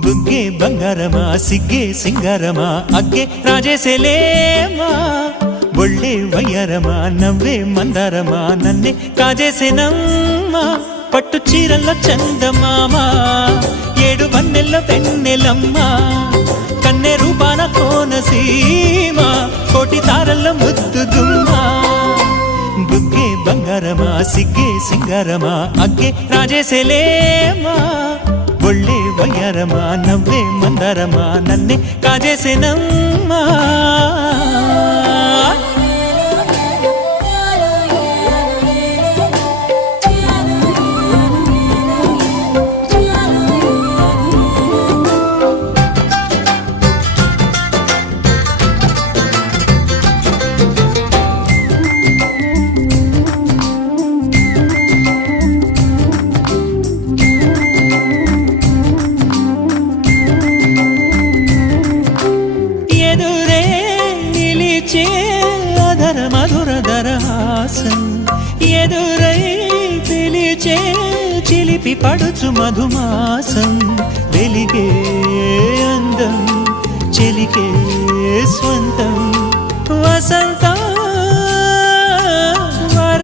బుగ్గే బంగారమా సిగ్గే సింగారమా అగ్గే రాజేసేలేమా ఒళ్ళే వయ్యారమా నవ్వే మందారమా నన్నే కాజేసేనమ్మా పట్టు చీరల్లో చందమామా ఏడు వన్నెల్ల వెన్నెలమ్మా కన్నె రూపాన కోనసీమా కోటి తారల్ల ముద్దుగుమ్మా బుగ్గే బంగారమా సిగ్గే సింగారమా అగ్గే రాజేసేలేమా ఒళ్ళే వయ్యారమా నవ్వే మందారమా నన్నే కాజేసేనమ్మా ఎదురై పిలిచే చిలిపి పడుచు మధుమాసం వెలిగే అందం చెలికే స్వంతం వసంత